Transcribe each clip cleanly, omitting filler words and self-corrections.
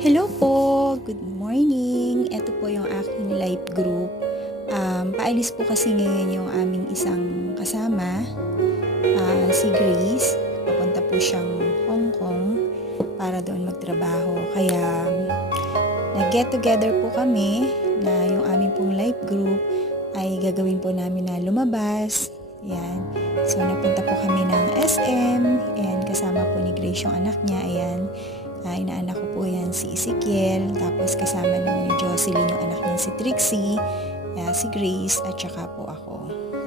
Hello po! Good morning! Ito po yung aking life group. Paalis po kasi ngayon yung aming isang kasama, si Grace. Papunta po siyang Hong Kong para doon magtrabaho. Kaya nag-get together po kami na yung aming pong life group ay gagawin po namin na lumabas. Ayan. So, napunta po kami ng SM. Ayan, kasama po ni Grace yung anak niya. Ayan. Inaanak ko po yan si Ezekiel. Tapos kasama naman ni Jocelyn yung anak niya si Trixie. Si Grace at saka po ako.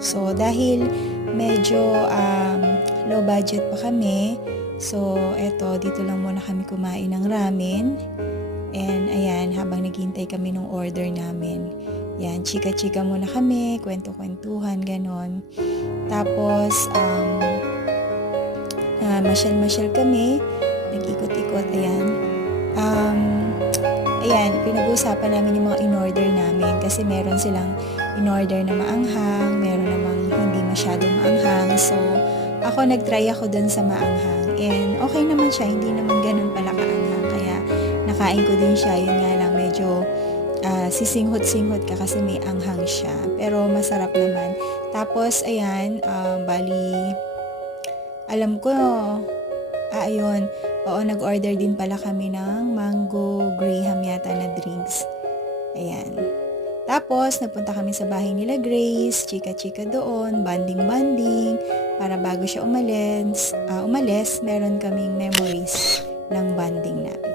So, dahil medyo low budget pa kami. So, eto, dito lang muna kami kumain ng ramen. And ayan, habang naghihintay kami ng order namin. Yan, chika-chika muna kami, kwento-kwentuhan, ganon. Tapos, masyal-masyal kami, nag-ikot-ikot, ayan. Ayan, pinag-uusapan namin yung mga in-order namin kasi meron silang in-order na maanghang, meron namang hindi masyadong maanghang. So, nag-try ako dun sa maanghang. And okay naman siya, hindi naman ganun pala kaanghang. Kaya, nakain ko din siya, yun nga lang medyo sisinghot-singhot ka kasi may anghang siya. Pero masarap naman. Tapos, ayan, bali, alam ko, ayun, oo, nag-order din pala kami ng mango graham yata na drinks. Ayan. Tapos, nagpunta kami sa bahay nila Grace, chika-chika doon, banding-banding, para bago siya umalis, meron kaming memories ng banding namin.